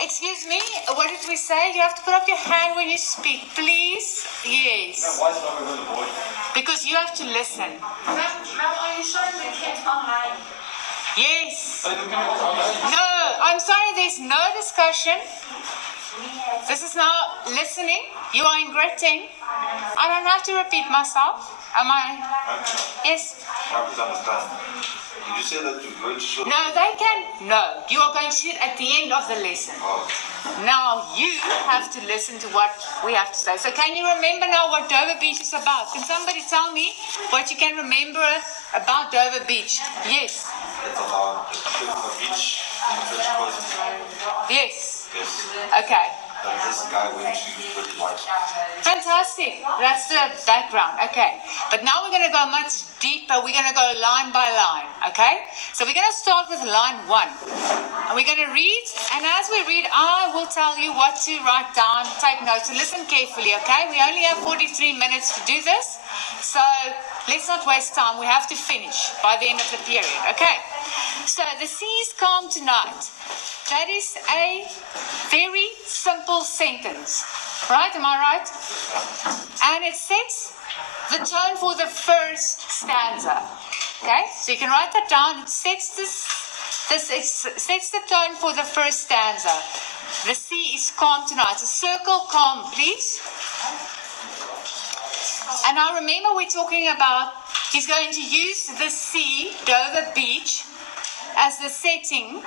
Excuse me, what did we say? You have to put up your hand when you speak, please. Yes. Why is it not with the boy? Because you have to listen. Ma'am, are you showing the kids online? Yes. Are you looking at what's online? No, I'm sorry, there's no discussion. This is now listening. You are in Grating. I don't have to repeat myself. Am I? Yes. Now please understand. Did you say that you're going to show? No, they can. No, you are going to see it at the end of the lesson. Oh. Now you have to listen to what we have to say. So can you remember now what Dover Beach is about? Can somebody tell me what you can remember about Dover Beach? Yes. It's about the beach in French coast. Yes. Yes. Okay. And this guy went to pretty much. Fantastic. That's the background. Okay. But now we're going to go much deeper. We're going to go line by line. Okay? So we're going to start with line 1. And we're going to read. And as we read, I will tell you what to write down, take notes. So listen carefully, okay? We only have 43 minutes to do this. So let's not waste time. We have to finish by the end of the period. Okay? So the sea is calm tonight. That is a very simple sentence, right? Am I right? And it sets the tone for the first stanza. Okay, so you can write that down. It sets it sets the tone for the first stanza. The sea is calm tonight. So circle calm, please. And now remember, we're talking about he's going to use the sea, Dover Beach, as the setting,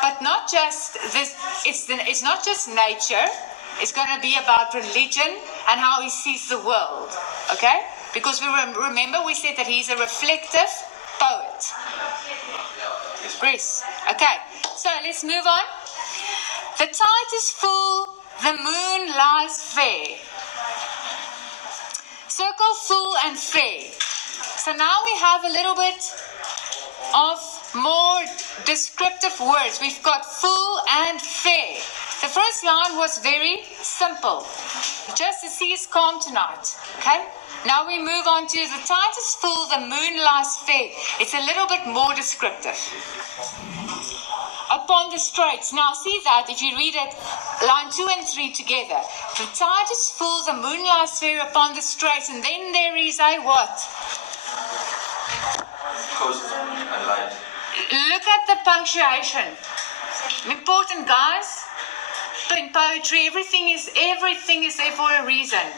but not just this. It's not just nature. It's going to be about religion and how he sees the world. Okay? Because we remember we said that he's a reflective poet. Chris. Okay. So let's move on. The tide is full. The moon lies fair. Circle full and fair. So now we have a little bit of more descriptive words. We've got full and fair. The first line was very simple. Just the sea is calm tonight. Okay? Now we move on to the tide is full, the moon lies fair. It's a little bit more descriptive. Upon the straits. Now see that if you read it, line 2 and 3 together. The tide is full, the moon lies fair upon the straits. And then there is a what? Coast and light. Look at the punctuation. Important, guys. In poetry, everything is there for a reason.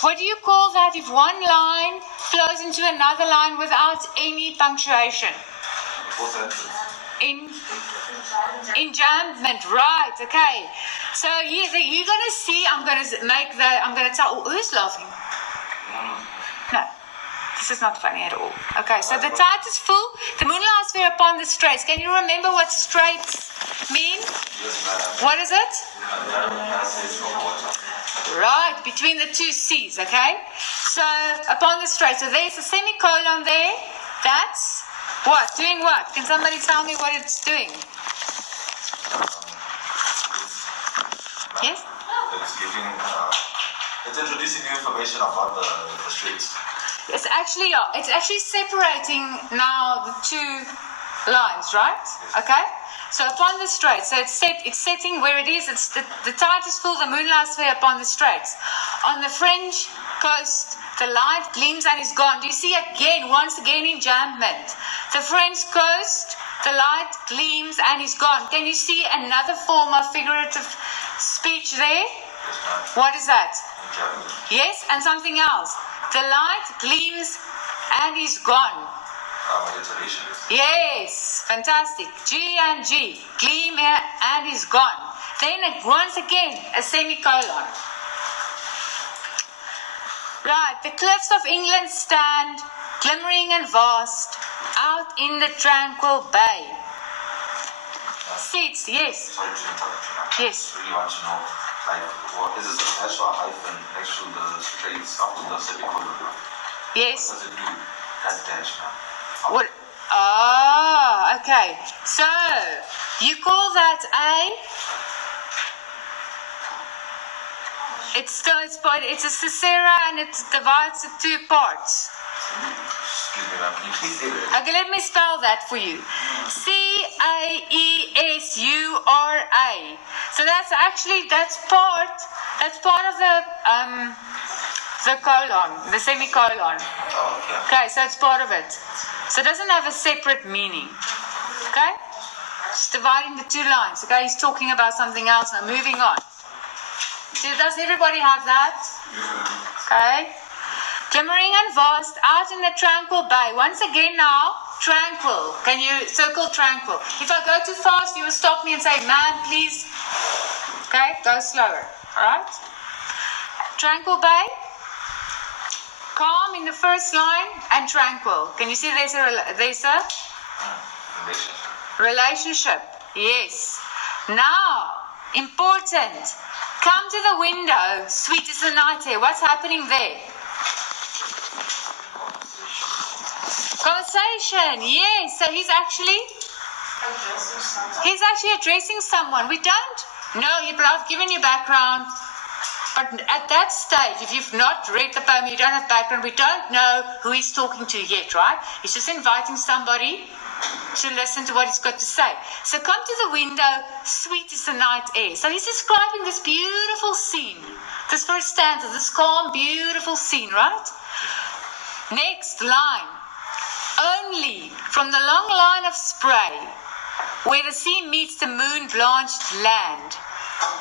What do you call that if one line flows into another line without any punctuation? Enjambment, right? Okay. So you're going to see. I'm going to tell. Who's laughing? No. This is not funny at all. Okay, so the tide is full. The moon lies fair upon the straits. Can you remember what straits mean? What is it? Right, between the two seas, okay? So, upon the straits. So there's a semicolon there. That's what? Doing what? Can somebody tell me what it's doing? Yes? It's giving, it's introducing new information about the straits. It's actually separating now the two lines, right? Okay. So upon the straits, so it's setting where it is. It's the tide is full, the moon lies fair upon the straits. On the French coast, the light gleams and is gone. Do you see once again enjambment? The French coast, the light gleams and is gone. Can you see another form of figurative speech there? What is that? Yes, and something else. The light gleams and is gone. Yes, fantastic. G and G. Gleam and is gone. Then once again, a semicolon. Right, the cliffs of England stand, glimmering and vast, out in the tranquil bay. Seats, yes. Sorry to interrupt you. Yes. I really want to know, what is this a dash or a hyphen next to the straits after the semicolon? Yes. What does it do? That dash, man. What? Oh, okay. So you call that a? It's a caesura and it divides into two parts. Excuse me, ma'am. Can you please say that? Okay, let me spell that for you. CAESURA. A. So that's part of the colon, the semicolon. Oh, okay. Okay, so it's part of it. So it doesn't have a separate meaning. Okay? Just dividing the two lines. Okay, he's talking about something else. Now moving on. So does everybody have that? Okay. Glimmering and vast, out in the tranquil bay. Once again now, tranquil. Can you circle tranquil? If I go too fast, you will stop me and say, man, please. Okay, go slower. All right? Tranquil bay. Calm in the first line and tranquil. Can you see there's a relationship? Yes. Now, important. Come to the window. Sweet is the night air. What's happening there? Conversation. Yes. So he's actually addressing someone. We don't know. I've given you background. But at that stage, if you've not read the poem, you don't have background, we don't know who he's talking to yet, right? He's just inviting somebody to listen to what he's got to say. So come to the window, sweet is the night air. So he's describing this beautiful scene, this first stanza, this calm, beautiful scene, right? Next line. Only from the long line of spray, where the sea meets the moon-blanched land.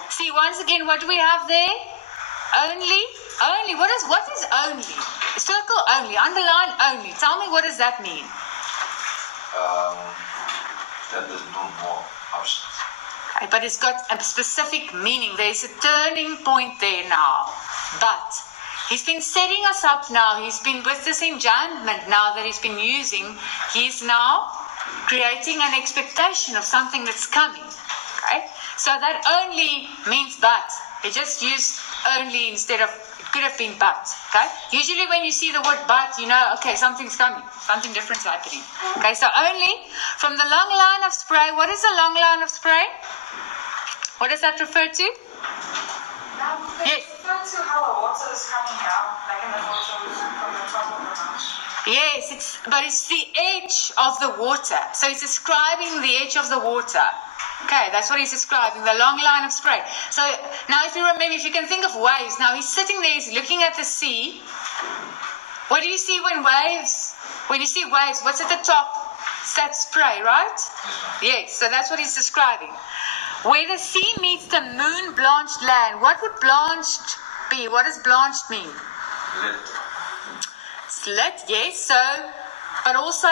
See, once again, what do we have there? Only. What is only? Circle only. Underline only. Tell me, what does that mean? That there's no more options. Okay, but it's got a specific meaning. There's a turning point there now. But he's been setting us up now. He's been with this enchantment now that he's been using. He's now creating an expectation of something that's coming. Okay? So that only means but. He just used only instead of, it could have been but. Okay? Usually when you see the word but, you know, okay, something's coming. Something different's happening. Okay, so only from the long line of spray. What is the long line of spray? What does that refer to? Yes. Refer to how the water is coming down, like in the photos from the top of the mountain. Yes, it's the edge of the water. So it's describing the edge of the water. Okay, that's what he's describing, the long line of spray. So now if you remember, if you can think of waves, now he's sitting there, he's looking at the sea. What do you see when you see waves, what's at the top? It's that spray, right? Yes, so that's what he's describing. Where the sea meets the moon-blanched land. What would blanched be? What does blanched mean? Slit, yes, so, but also?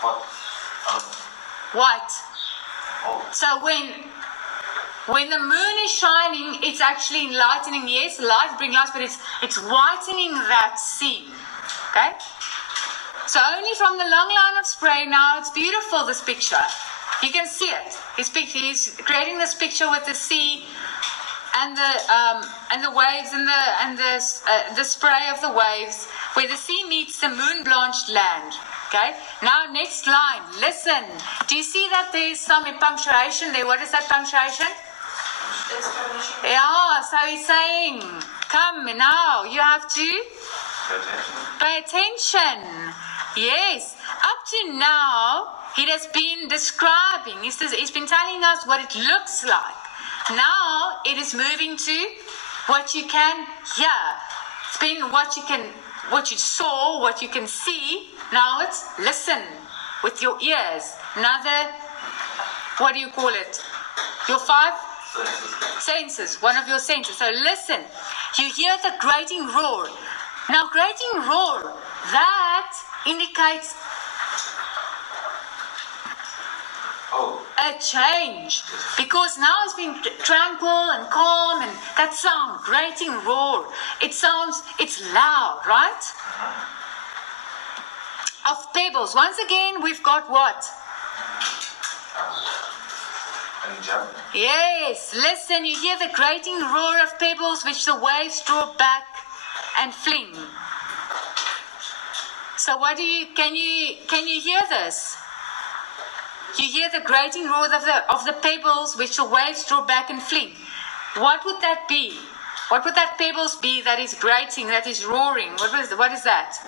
What? White. Oh. So when the moon is shining, it's actually enlightening. Yes, light bring light, but it's whitening that sea. Okay? So only from the long line of spray now, it's beautiful, this picture. You can see it. He's creating this picture with the sea and the waves and the spray of the waves, where the sea meets the moon-blanched land. Okay. Now next line. Listen. Do you see that there's some punctuation there? What is that punctuation? Yeah. So he's saying, come now. You have to pay attention. Yes. Up to now, he has been describing. He's been telling us what it looks like. Now it is moving to what you can hear. It's been what you saw, what you can see. Now it's listen with your ears. Another, what do you call it? Your 5 senses. One of your senses. So listen. You hear the grating roar. Now grating roar, that indicates a change, because now it's been tranquil and calm, and that sound, grating roar, it's loud, right? Of pebbles. Once again, we've got what? Yes, listen, you hear the grating roar of pebbles which the waves draw back and fling. So can you hear this? You hear the grating roar of the pebbles which the waves draw back and fling. What would that be? What would that pebbles be that is grating, that is roaring? What is that?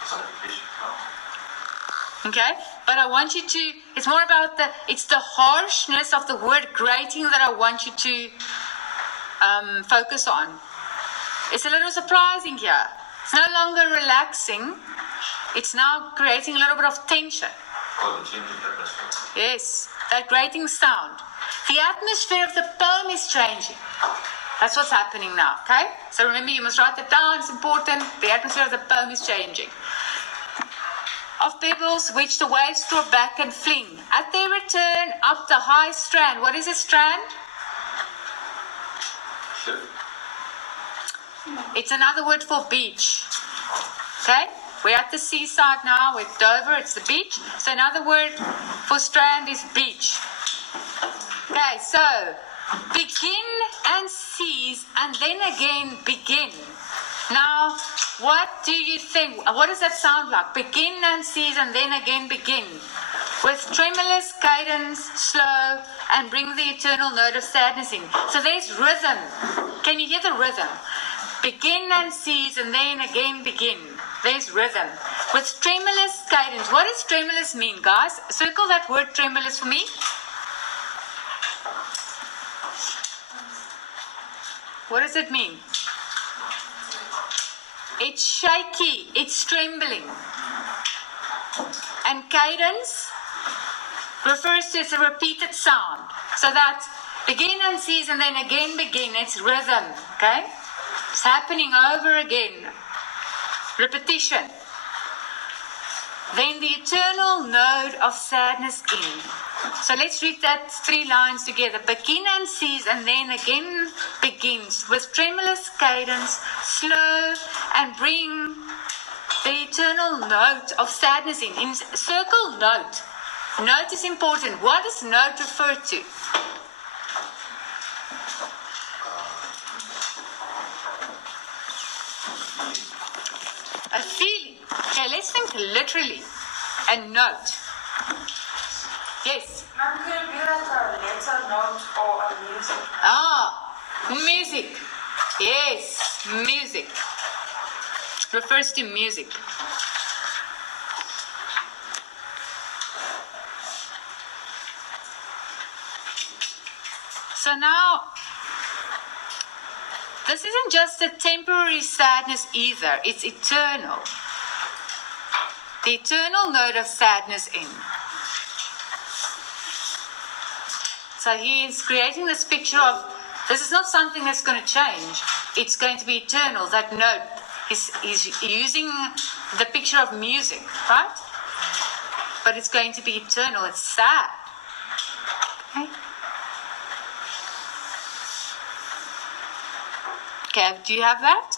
personification. No. Okay? But I want you to, it's more about it's the harshness of the word grating that I want you to focus on. It's a little surprising here. It's no longer relaxing. It's now creating a little bit of tension. Oh, the change in atmosphere. Yes, that grating sound. The atmosphere of the poem is changing. That's what's happening now, okay? So remember, you must write that down. It's important. The atmosphere of the poem is changing. Of pebbles which the waves throw back and fling. At their return up the high strand. What is a strand? Ship. It's another word for beach. Okay? We're at the seaside now with Dover. It's the beach. So another word for strand is beach. Okay, so begin and cease and then again begin. Now, what do you think? What does that sound like? Begin and cease and then again begin. With tremulous cadence, slow, and bring the eternal note of sadness in. So there's rhythm. Can you hear the rhythm? Begin and cease and then again begin. There's rhythm. With tremulous cadence. What does tremulous mean, guys? Circle that word tremulous for me. What does it mean? It's shaky. It's trembling. And cadence refers to it's a repeated sound. So that begin and cease and then again begin. It's rhythm. Okay? It's happening over again. Repetition. Then the eternal note of sadness in. So let's read that 3 lines together. Begin and cease and then again begins with tremulous cadence, slow, and bring the eternal note of sadness in. Circle note. Note is important. What does note refer to? A feeling. Okay, let's think literally. A note. Yes. Ma'am, could it be like a letter note or a music? Ah, music. Yes, music. Refers to music. So now, this isn't just a temporary sadness either, it's eternal. The eternal note of sadness in. So he is creating this picture of, this is not something that's going to change. It's going to be eternal. That note is using the picture of music, right? But it's going to be eternal. It's sad. Okay? Okay, do you have that?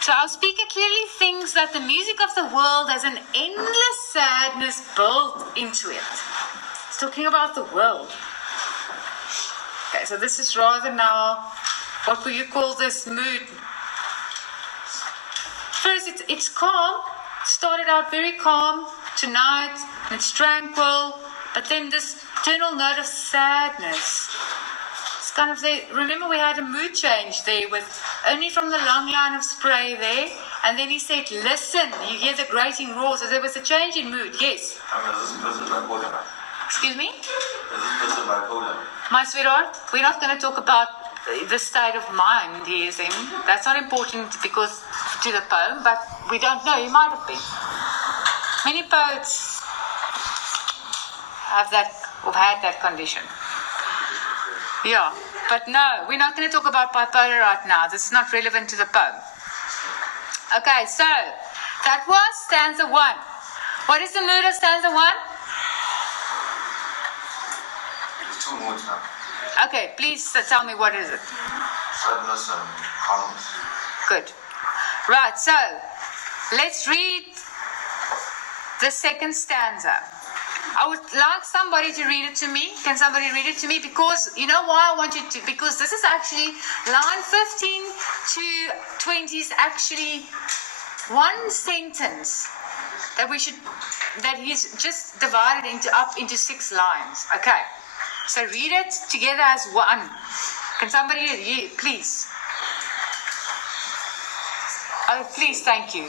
So our speaker clearly thinks that the music of the world has an endless sadness built into it. It's talking about the world. Okay, so this is rather now, what would you call this mood? First, it's calm. It started out very calm tonight, and it's tranquil, but then this eternal note of sadness. It's kind of there. Remember, we had a mood change there with only from the long line of spray there, and then he said, listen, you hear the grating roar. So there was a change in mood, yes. Is this person bipolar? Excuse me? Is this person bipolar? My sweetheart, we're not going to talk about the state of mind he is in. That's not important because to the poem, but we don't know. He might have been. Many poets have that or had that condition. Yeah, but no, we're not going to talk about bipolar right now. This is not relevant to the poem. Okay, so that was stanza 1. What is the mood of stanza 1? There's 2 moods now. Okay, please tell me what is it. Sadness and calmness. Good. Right, so let's read the second stanza. I would like somebody to read it to me. Can somebody read it to me? Because you know why I want you to? Because this is actually line 15 to 20 is actually one sentence that he's just divided up into 6 lines. Okay. So read it together as one. Can somebody, please? Oh, please, thank you.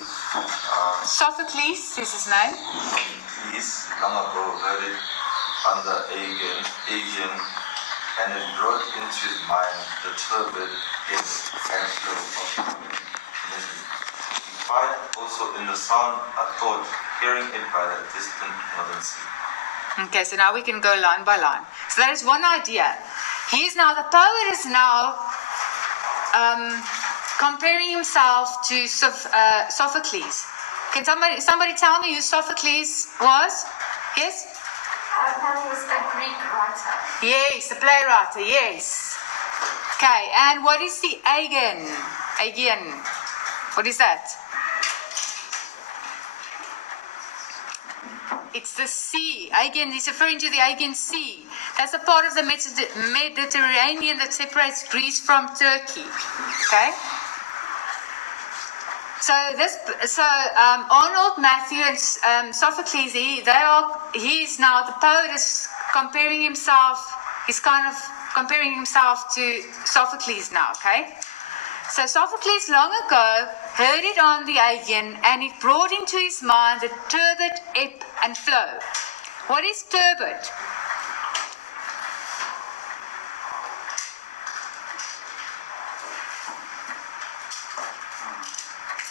Sophocles is his name. Please, long ago heard it under Aegean, and it brought into his mind the turbid ebb and flow of misery. He find also in the sound a thought, hearing it by the distant northern sea. Okay, so now we can go line by line. So that is one idea. The poet is now comparing himself to Sophocles. Can somebody tell me who Sophocles was? Yes? Apparently was a Greek writer. Yes, the playwright, yes. Okay, and what is the Aegean? Aegean, what is that? It's the sea. Aegean, he's referring to the Aegean Sea. That's a part of the Mediterranean that separates Greece from Turkey. Okay? So Arnold, Matthew, and Sophocles, he's now, the poet is comparing himself, he's kind of comparing himself to Sophocles now, okay? So Sophocles long ago heard it on the Aegean, and it brought into his mind the turbid ebb and flow. What is turbid?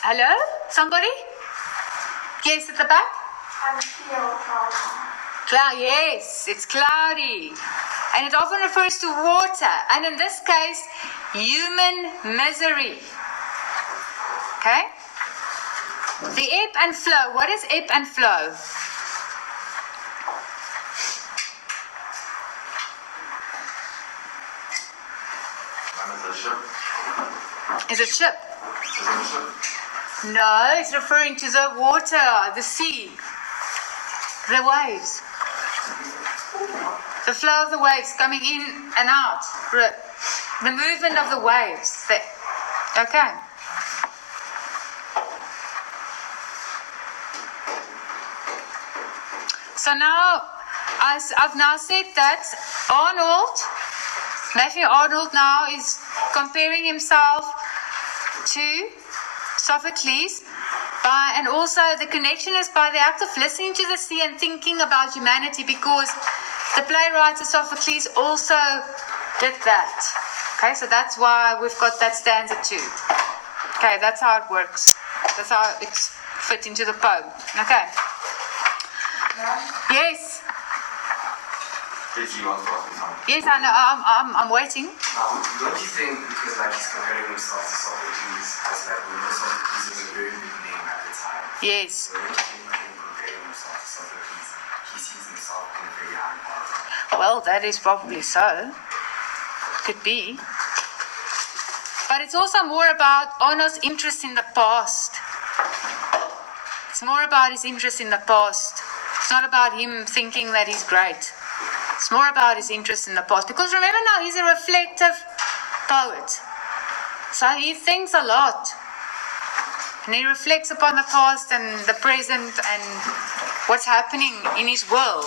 Hello? Somebody? Yes, at the back? Cloud, yes, it's cloudy. And it often refers to water, and in this case, human misery. Okay? The ebb and flow. What is ebb and flow? Is it ship? No, it's referring to the water, the sea, the waves. The flow of the waves coming in and out. The movement of the waves. Okay. So now, I've now said that Matthew Arnold now is comparing himself to Sophocles, and also the connection is by the act of listening to the sea and thinking about humanity, because the playwright Sophocles also did that. Okay, so that's why we've got that stanza too. Okay, that's how it works. That's how it's fit into the poem. Okay. Yes. Did you want to ask me something? Yes, I know. I'm waiting. Don't you think, because he's comparing himself to Sophocles, as we know Sophocles was a very big name at the time. Yes. So don't you think him comparing himself to Sophocles, he sees himself in a very high power? Well, that is probably so. Could be. But it's also more about Arnold's interest in the past. It's more about his interest in the past. It's not about him thinking that he's great. It's more about his interest in the past. Because remember now, he's a reflective poet. So he thinks a lot. And he reflects upon the past and the present and what's happening in his world.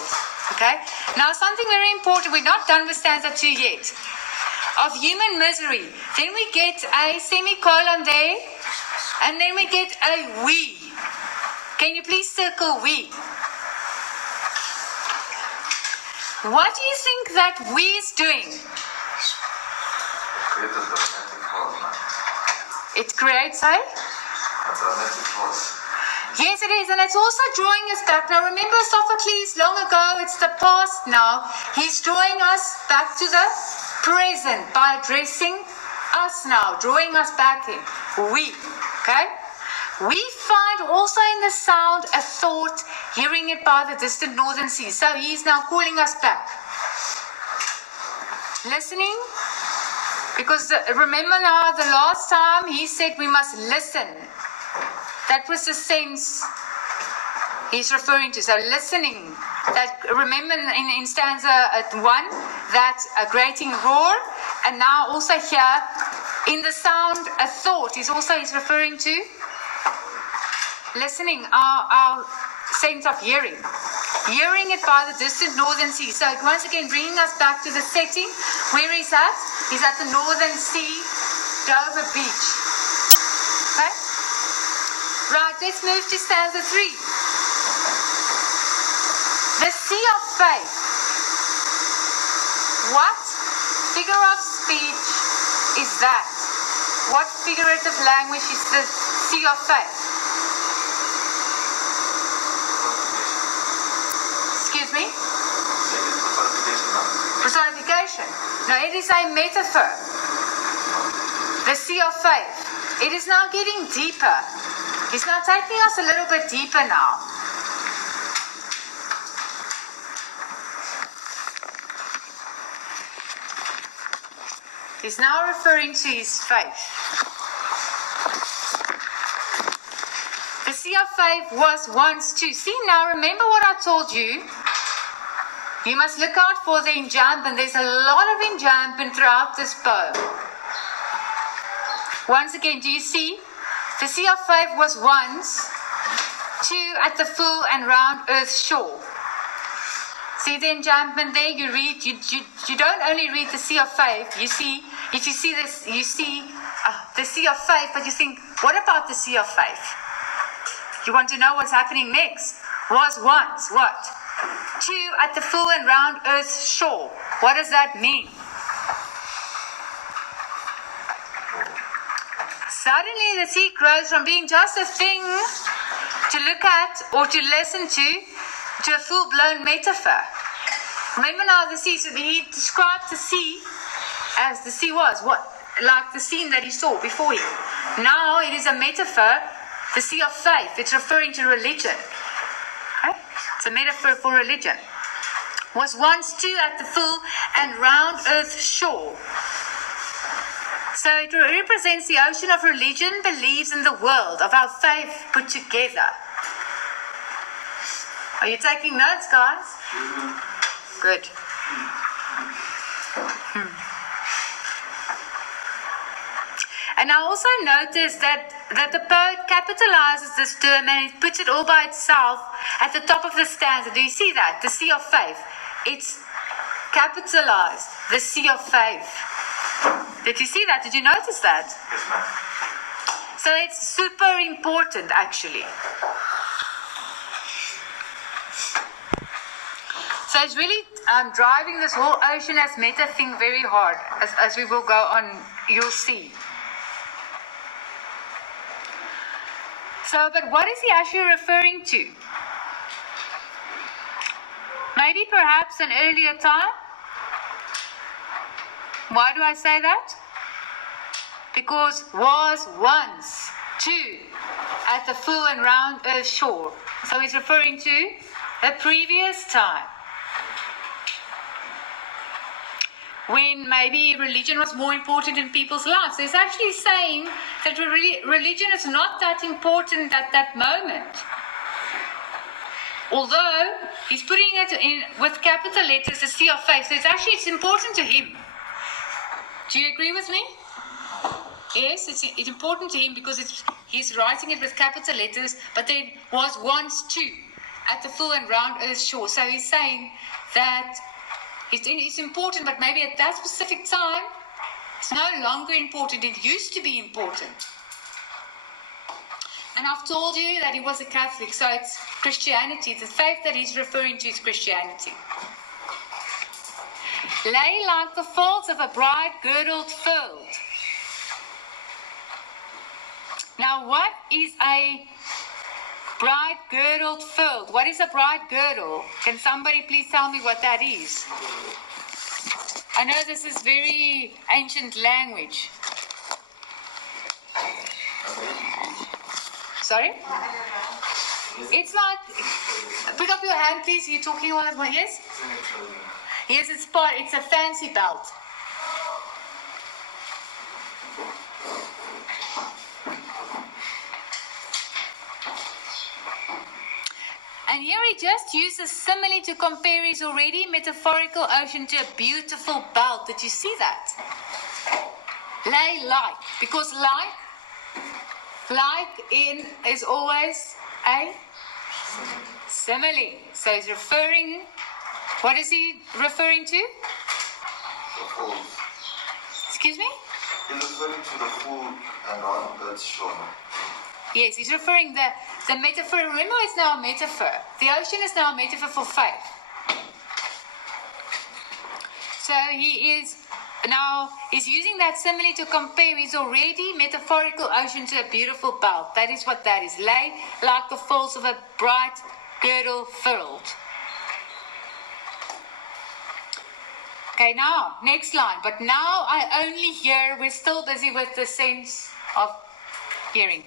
Okay? Now something very important, we're not done with stanza 2 yet. Of human misery. Then we get a semicolon there. And then we get a we. Can you please circle we? What do you think that we is doing? It creates a dramatic force. Yes, it is, and it's also drawing us back. Now remember Sophocles long ago, it's the past now. He's drawing us back to the present by addressing us now, drawing us back in. We, okay? We find also in the sound a thought, hearing it by the distant northern sea. So he's now calling us back. Listening, because remember now the last time he said we must listen. That was the sense he's referring to. So listening, that remember in stanza 1, that a grating roar, and now also here in the sound a thought he's referring to. Listening, our sense of hearing it by the distant northern sea. So once again bringing us back to the setting. Where is that? He's at the northern sea, Dover Beach. Okay? let's move to stanza 3. The sea of faith. What figure of speech is that? What figurative language is the sea of faith? Excuse me? Personification. No, it is a metaphor. The sea of faith. It is now getting deeper. It's now taking us a little bit deeper now. He's now referring to his faith. The sea of faith was once too. See, now remember what I told you. You must look out for the enjambment. There's a lot of enjambment throughout this poem. Once again, do you see? The sea of faith was once too at the full and round earth's shore. See the enjambment there? You read. You don't only read the sea of faith. You see, if you see this, you see the sea of faith. But you think, what about the sea of faith? You want to know what's happening next? Was once what? Two at the full and round earth's shore. What does that mean? Suddenly the sea grows from being just a thing to look at or to listen to a full-blown metaphor. Remember now the sea, so he described the sea as the sea was, like the scene that he saw before him. Now it is a metaphor, the sea of faith. It's referring to religion. Okay? It's a metaphor for religion. Was once too at the full and round earth's shore. So it represents the ocean of religion, beliefs in the world, of our faith put together. Are you taking notes, guys? Good. And I also noticed that the poet capitalizes this term and it puts it all by itself at the top of the stanza. Do you see that? The sea of faith. It's capitalized. The sea of faith. Did you see that? Did you notice that? Yes, ma'am. So it's super important, actually. So it's really driving this whole ocean as meta thing very hard. As we will go on, you'll see. So, but what is he actually referring to? Maybe perhaps an earlier time? Why do I say that? Because was once too at the full and round earth shore. So he's referring to a previous time. When maybe religion was more important in people's lives. So he's actually saying that religion is not that important at that moment. Although he's putting it in with capital letters, the sea of faith. So it's important to him. Do you agree with me? Yes, it's important to him because he's writing it with capital letters, but there was once too at the full and round earth shore. So he's saying that it's important, but maybe at that specific time, it's no longer important. It used to be important. And I've told you that he was a Catholic, so it's Christianity. The faith that he's referring to is Christianity. Lay like the folds of a bride girdled furled. Now, what is a bride girdled furled? What is a bride girdle? Can somebody please tell me what that is? I know this is very ancient language. Sorry? It's like, pick up your hand please, you're talking all at once, yes? Yes, it's a fancy belt. And here he just uses simile to compare his already metaphorical ocean to a beautiful belt. Did you see that? Lay like, because like in is always a simile. So he's referring, what is he referring to? The full. Excuse me? He's referring to the full and round earth's shore. Yes, he's referring the metaphor. Remember, it's now a metaphor. The ocean is now a metaphor for faith. So he's using that simile to compare his already metaphorical ocean to a beautiful belt. That is what that is. Lay like the folds of a bright girdle furled. Okay, now, next line. But now I only hear, we're still busy with the sense of hearing.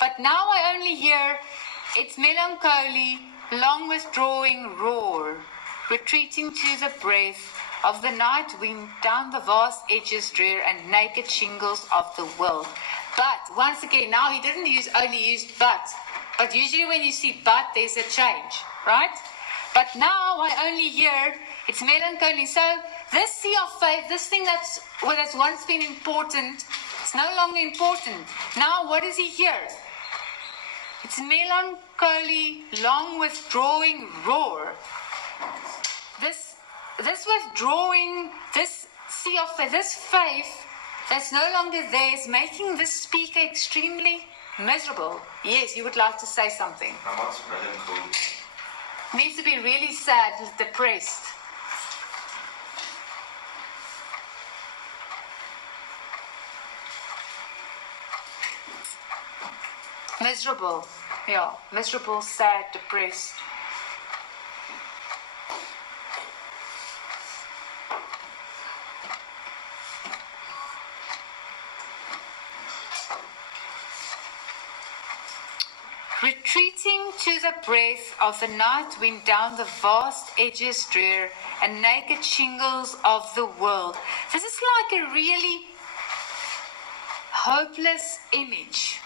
But now I only hear its melancholy, long withdrawing roar, retreating to the breath of the night wind down the vast edges drear and naked shingles of the world. But, once again, now he didn't only use but. But usually when you see but, there's a change, right? But now I only hear it's melancholy. So this sea of faith, this thing that's once been important, it's no longer important. Now what does he hear? It's melancholy, long withdrawing roar. This withdrawing, this sea of faith, this faith that's no longer there is making this speaker extremely miserable. Yes, you would like to say something. Now what's melancholy? Needs to be really sad, depressed. Miserable. Yeah, miserable, sad, depressed. Retreating to the breath of the night wind down the vast edges drear and naked shingles of the world. This is like a really hopeless image.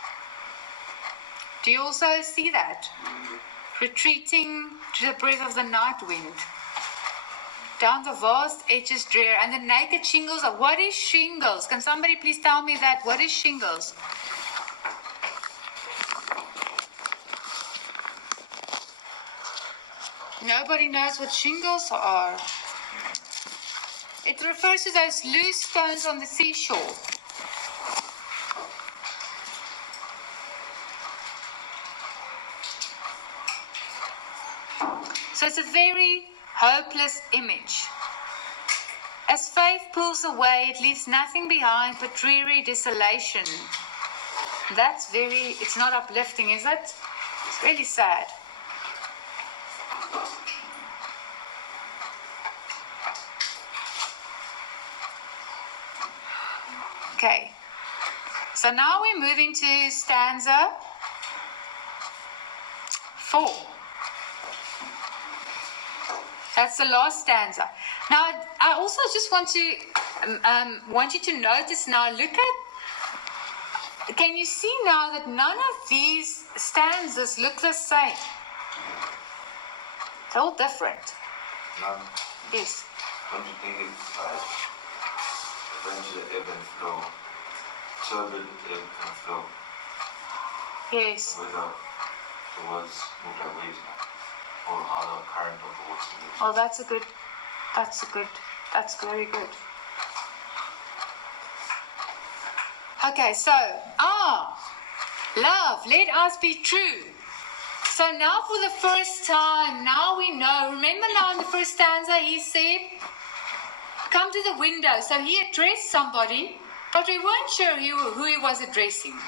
Do you also see that? Retreating to the breath of the night wind down the vast edges drear and the naked shingles of... What is shingles? Can somebody please tell me that? What is shingles? Nobody knows what shingles are. It refers to those loose stones on the seashore. So it's a very hopeless image. As faith pulls away, it leaves nothing behind but dreary desolation. It's not uplifting, is it? It's really sad. Okay, so now we're moving to stanza 4. That's the last stanza. Now, I also just want you to notice now, can you see now that none of these stanzas look the same? They're all different. None. Yes. Don't you think it's like going to the ebb and flow, turbid ebb and flow? Yes. Whether the words move like waves now, or how the current of the water moves. Well, that's very good. Okay, so, love, let us be true. So now for the first time, now we know. Remember now in the first stanza he said, come to the window. So he addressed somebody, but we weren't sure who he was addressing.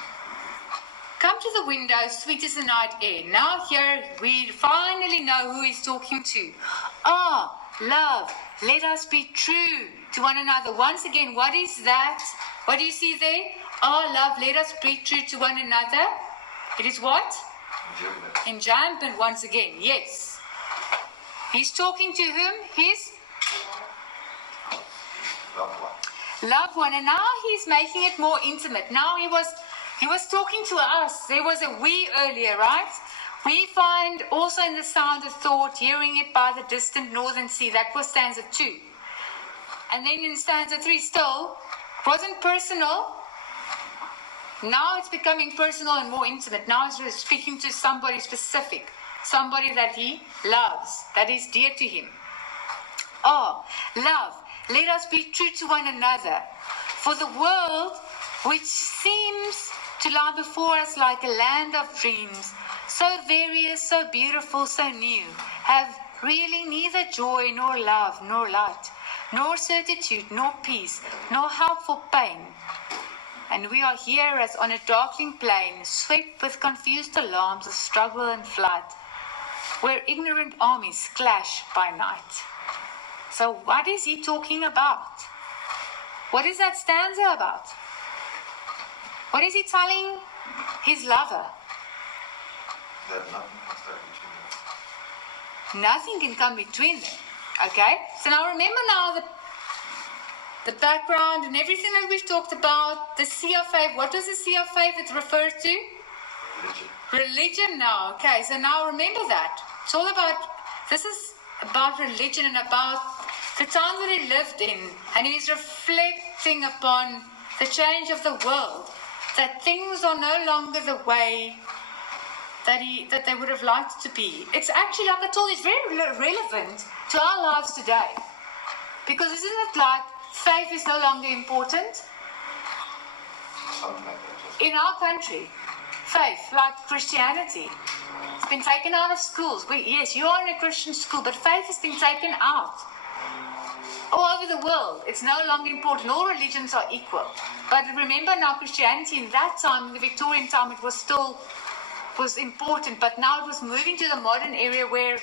Come to the window, sweet as the night air. Now here we finally know who he's talking to. Love, let us be true to one another. Once again, what is that? What do you see there? Love, let us be true to one another. It is what? Enjambment once again, yes. He's talking to whom? His loved one. And now he's making it more intimate. Now he was talking to us. There was a we earlier, right? We find also in the sound of thought, hearing it by the distant northern sea. That was stanza 2. And then in stanza 3 still, wasn't personal. Now it's becoming personal and more intimate. Now he's speaking to somebody specific, somebody that he loves, that is dear to him. Love, let us be true to one another. For the world, which seems to lie before us like a land of dreams, so various, so beautiful, so new, have really neither joy nor love nor light, nor certitude nor peace, nor help for pain. And we are here as on a darkening plane, swept with confused alarms of struggle and flight, where ignorant armies clash by night. So what is he talking about? What is that stanza about? What is he telling his lover? That nothing can stand between them. Nothing can come between them. Okay? So now remember now the background and everything that we've talked about, the sea of faith. What does the sea of faith it refer to? Religion. Religion now. Okay, so now remember that. It's all about, this is about religion and about the time that he lived in. And he's reflecting upon the change of the world. That things are no longer the way that they would have liked to be. It's actually, like I told you, it's very relevant to our lives today. Because isn't it like faith is no longer important? Something like that. In our country, faith, like Christianity, it's been taken out of schools. Yes, you are in a Christian school, but faith has been taken out. All over the world, it's no longer important. All religions are equal. But remember now, Christianity in that time, in the Victorian time, it was important, but now it was moving to the modern area where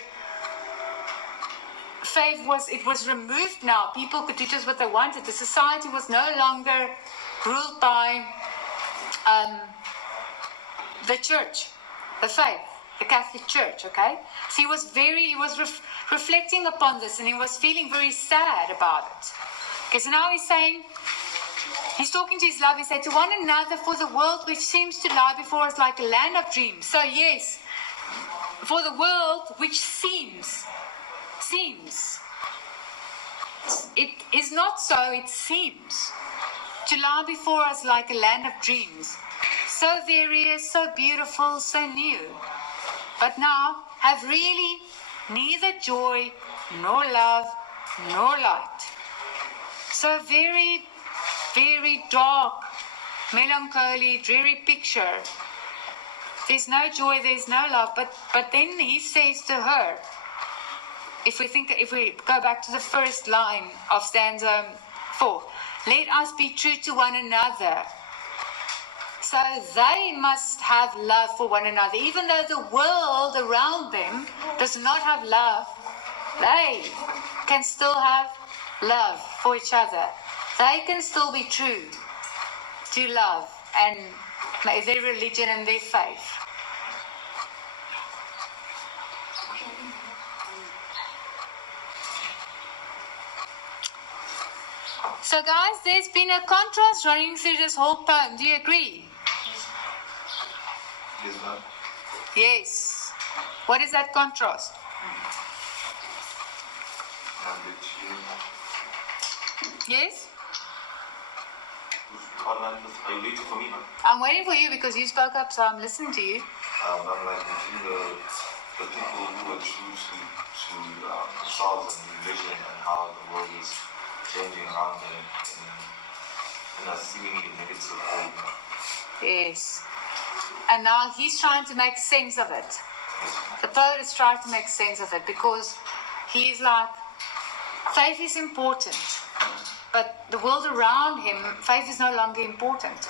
faith was removed now. People could do just what they wanted. The society was no longer ruled by the church, the faith, the Catholic Church, okay? So he was reflecting upon this, and he was feeling very sad about it. Okay, so now he's talking to his love. He said, to one another, for the world which seems to lie before us like a land of dreams. So yes, for the world which seems. It is not so, it seems to lie before us like a land of dreams. So various, so beautiful, so new. But now have really neither joy, nor love, nor light. So very, very dark, melancholy, dreary picture. There's no joy, there's no love. But then he says to her, if we go back to the first line of stanza 4, let us be true to one another. So they must have love for one another. Even though the world around them does not have love, they can still have love for each other. They can still be true to love and their religion and their faith. So guys, there's been a contrast running through this whole poem. Do you agree? Yes, ma'am. Yes. What is that contrast? And between. Yes? Are you waiting for me, man? I'm waiting for you because you spoke up, so I'm listening to you. I'm like between the people who are true to themselves and religion and how the world is changing around them in a seemingly negative way. Yes. And now he's trying to make sense of it. The poet is trying to make sense of it because he's like, faith is important, but the world around him, faith is no longer important.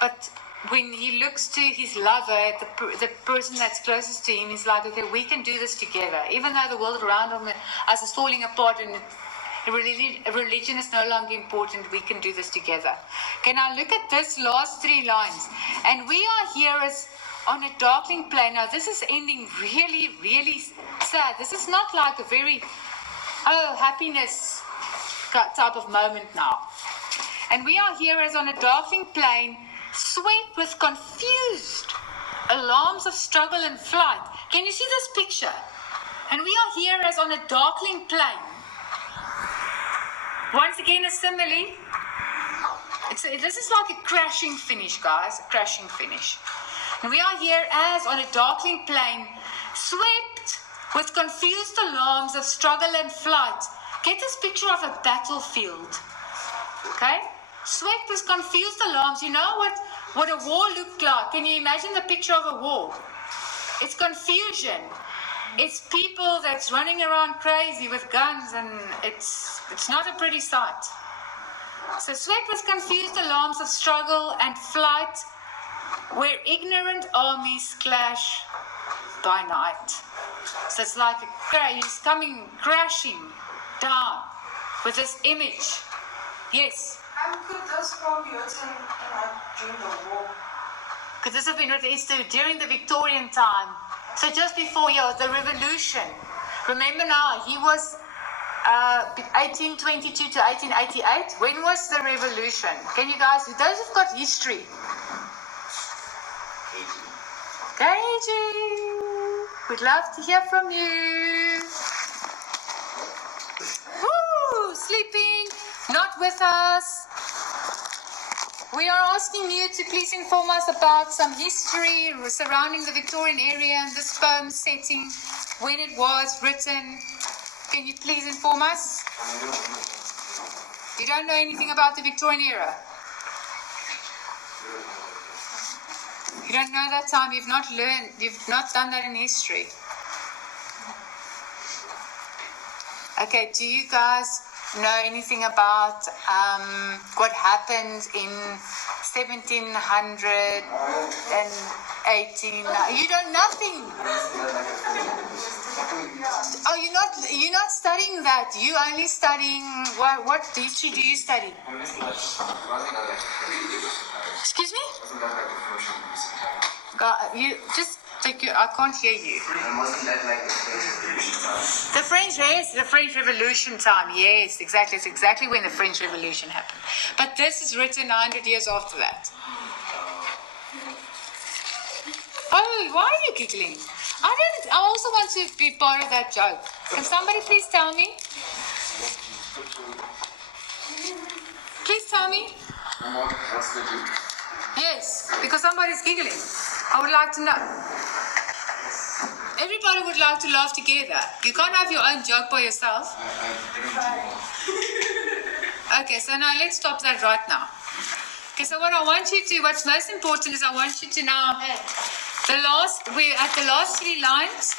But when he looks to his lover, the person that's closest to him, he's like, okay, we can do this together. Even though the world around him is falling apart and religion is no longer important, we can do this together. Okay, now look at this last 3 lines. And we are here as on a darkening plane. Now this is ending really, really sad. This is not like a very, happiness type of moment now. And we are here as on a darkening plane, swept with confused alarms of struggle and flight. Can you see this picture? And we are here as on a darkening plane. Once again, a simile. This is like a crashing finish, guys. A crashing finish. And we are here as on a darkening plane, swept with confused alarms of struggle and flight. Get this picture of a battlefield. Okay? Swept with confused alarms. You know what a war looked like. Can you imagine the picture of a war? It's confusion. It's people that's running around crazy with guns, and it's not a pretty sight. So sweat with confused alarms of struggle and flight, where ignorant armies clash by night. So it's like he's coming crashing down with this image. Yes. Could this poem be written during the war? Could this have been written during the Victorian time? So just before the revolution. Remember now, he was 1822 to 1888. When was the revolution? Can you guys, those who've got history? Gagey. We'd love to hear from you. Woo! Sleeping, not with us. We are asking you to please inform us about some history surrounding the Victorian area and this poem setting, when it was written. Can you please inform us? You don't know anything about the Victorian era? You don't know that time, you've not done that in history. Okay, do you guys know anything about what happened in 1700 and 18? You know nothing. Oh, you're not studying that. You only studying what history do you study? Excuse me? You just I can't hear you. Wasn't that like the French Revolution time? The French Revolution time. Yes, exactly. It's exactly when the French Revolution happened. But this is written 100 years after that. Oh, why are you giggling? I also want to be part of that joke. Can somebody please tell me? Please tell me. What's the joke? Yes, because somebody's giggling. I would like to know. Everybody would like to laugh together. You can't have your own joke by yourself. Okay, so now let's stop that right now. Okay, so what's most important is I want you to now, we're at the last 3 lines,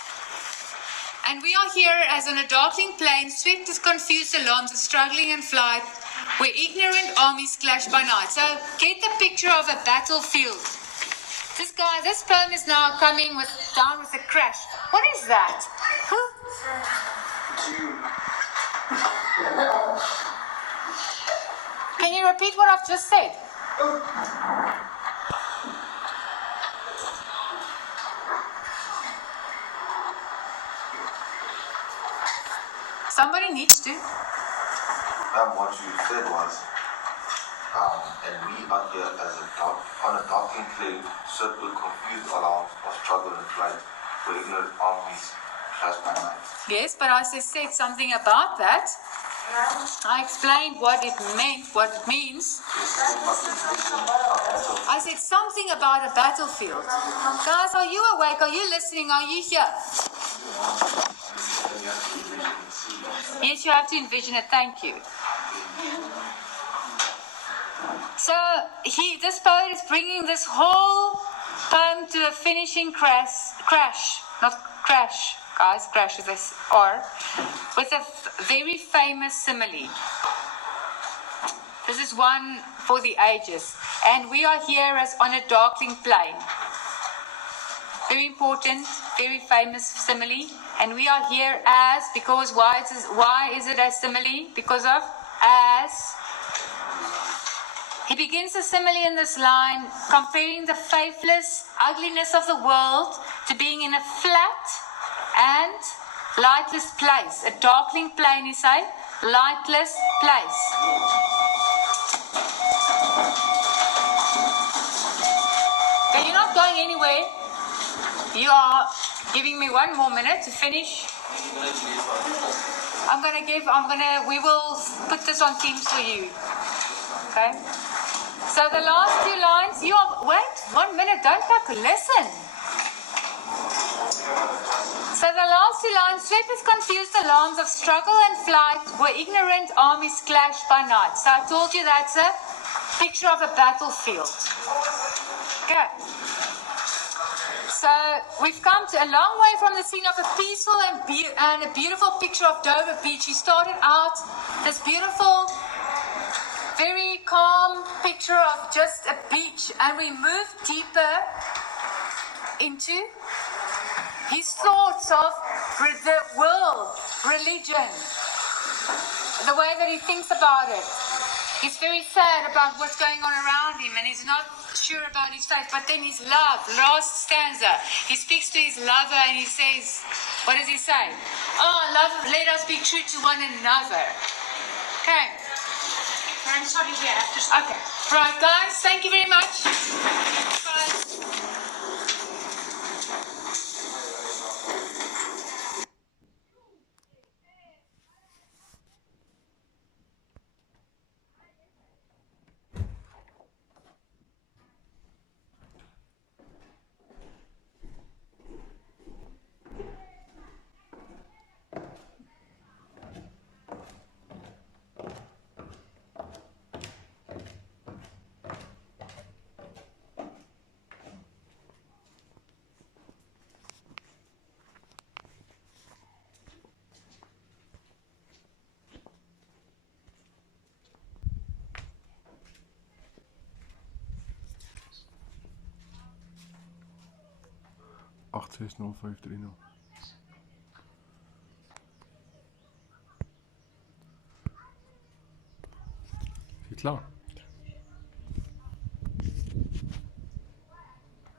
and we are here as on a darkening plane, swept with confused alarms of struggling and flight, where ignorant armies clash by night. So get the picture of a battlefield. This poem is now coming down with a crash. What is that? Huh? Can you repeat what I've just said? Somebody needs to. What you said was, and we are here on a darkening plane, set with confused alarms of struggle and flight, where ignorant armies clash by night. Yes, but I just said something about that. I explained what it meant, what it means. I said something about a battlefield. Guys, are you awake? Are you listening? Are you here? Yes, you have to envision it. Thank you. So this poet is bringing this whole poem to a finishing crash, not crash, guys, crash is S R, with a very famous simile. This is one for the ages, and we are here as on a darkening plane. Very important, very famous simile, and we are here as, because why is it a simile? Because of as. He begins the simile in this line, comparing the faithless ugliness of the world to being in a flat and lightless place. A darkening plane is a lightless place. Okay, you're not going anywhere. You are giving me 1 more minute to finish. We will put this on Teams for you. Okay? So the last 2 lines, wait 1 minute, don't listen. So the last 2 lines, sweat with confused alarms of struggle and flight, where ignorant armies clash by night. So I told you that's a picture of a battlefield. Good. So we've come to a long way from the scene of a peaceful and a beautiful picture of Dover Beach. We started out this beautiful, very calm picture of just a beach, and we moved deeper into his thoughts of the world, religion, the way that he thinks about it. He's very sad about what's going on around him, and he's not sure about his faith. But then his love, last stanza, he speaks to his lover and he says, what does he say? Oh, love, let us be true to one another. Okay. I'm sorry, we have to Okay. Right, guys, thank you very much. Bye. Acht 6 0 5 3 0. Is je klaar?